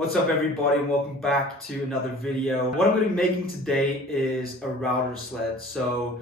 What's up everybody and welcome back to another video. What I'm going to be making today is a router sled. So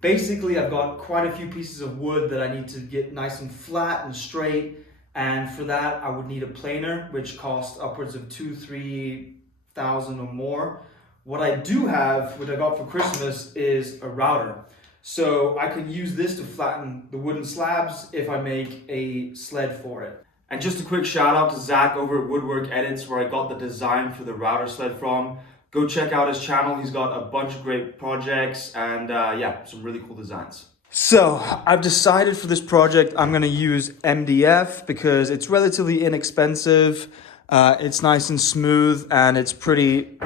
basically I've got quite a few pieces of wood that I need to get nice and flat and straight, and for that I would need a planer which costs upwards of 2,000-3,000 or more. What I do have, which I got for Christmas, is a router. So I could use this to flatten the wooden slabs if I make a sled for it. And just a quick shout out to Zach over at Woodwork Edits, where I got the design for the router sled from. Go check out his channel. He's got a bunch of great projects and yeah, some really cool designs. So I've decided for this project I'm going to use MDF because it's relatively inexpensive. It's nice and smooth and it's pretty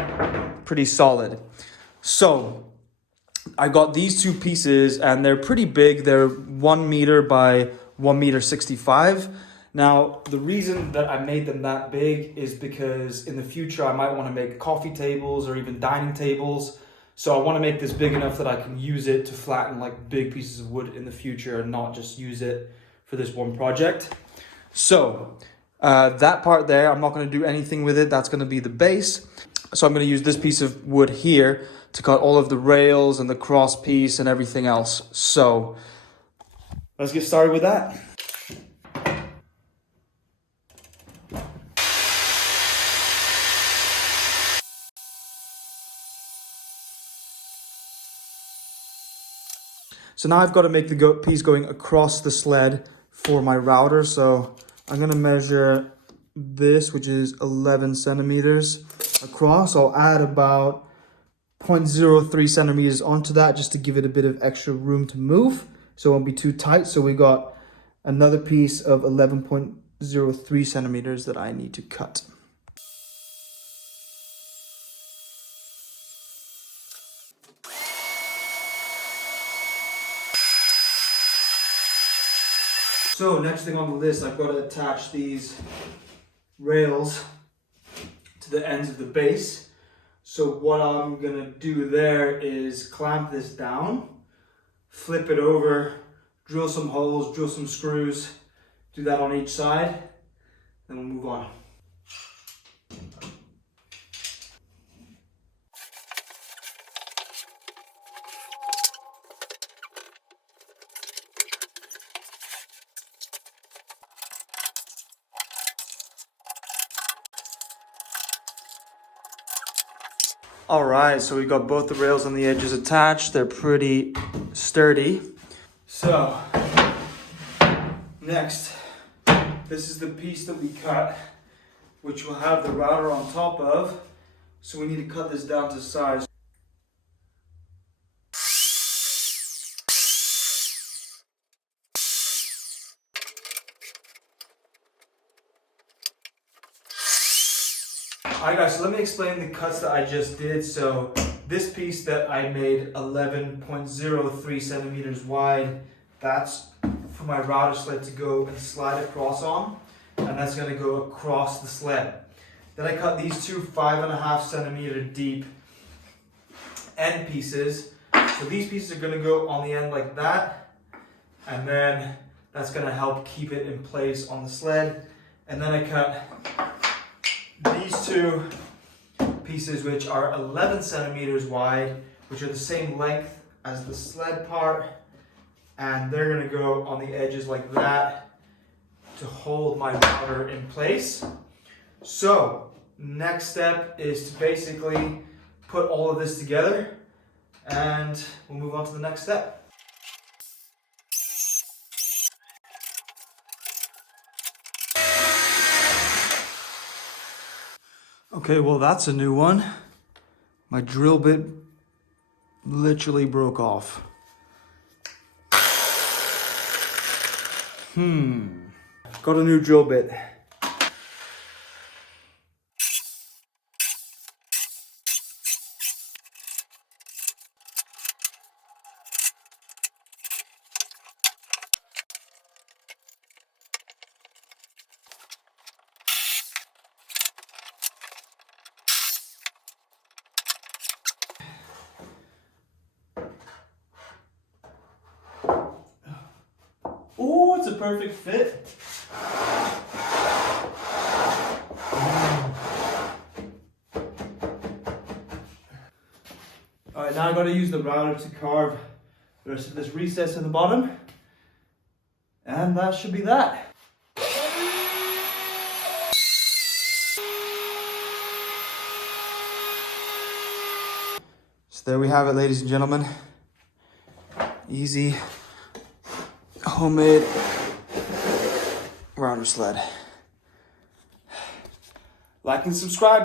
solid. So I got these two pieces and they're pretty big. They're 1 meter by 1.65 meters. Now, the reason that I made them that big is because in the future I might want to make coffee tables or even dining tables. So I want to make this big enough that I can use it to flatten like big pieces of wood in the future and not just use it for this one project. So that part there, I'm not going to do anything with it. That's going to be the base. So I'm going to use this piece of wood here to cut all of the rails and the cross piece and everything else. So let's get started with that. So now I've got to make the piece going across the sled for my router. So I'm going to measure this, which is 11 centimeters across. I'll add about 0.03 centimeters onto that just to give it a bit of extra room to move, so it won't be too tight. So we got another piece of 11.03 centimeters that I need to cut. So next thing on the list, I've got to attach these rails to the ends of the base. So what I'm going to do there is clamp this down, flip it over, drill some holes, drill some screws, do that on each side, then we'll move on. All right, so we got both the rails on the edges attached. They're pretty sturdy. So next, this is the piece that we cut, which will have the router on top of. So we need to cut this down to size. Alright guys, so let me explain the cuts that I just did. So this piece that I made 11.03 centimeters wide, that's for my router sled to go and slide across on, and that's going to go across the sled. Then I cut these two 5.5 centimeter deep end pieces. So these pieces are going to go on the end like that, and then that's going to help keep it in place on the sled. And then I cut these two pieces, which are 11 centimeters wide, which are the same length as the sled part, and they're going to go on the edges like that to hold my router in place. So next step is to basically put all of this together and we'll move on to the next step. Okay, well that's a new one. My drill bit literally broke off. Got a new drill bit. Oh, it's a perfect fit. All right, now I got to use the router to carve the rest of this recess in the bottom. And that should be that. So there we have it, ladies and gentlemen. Easy, homemade router sled. Like and subscribe.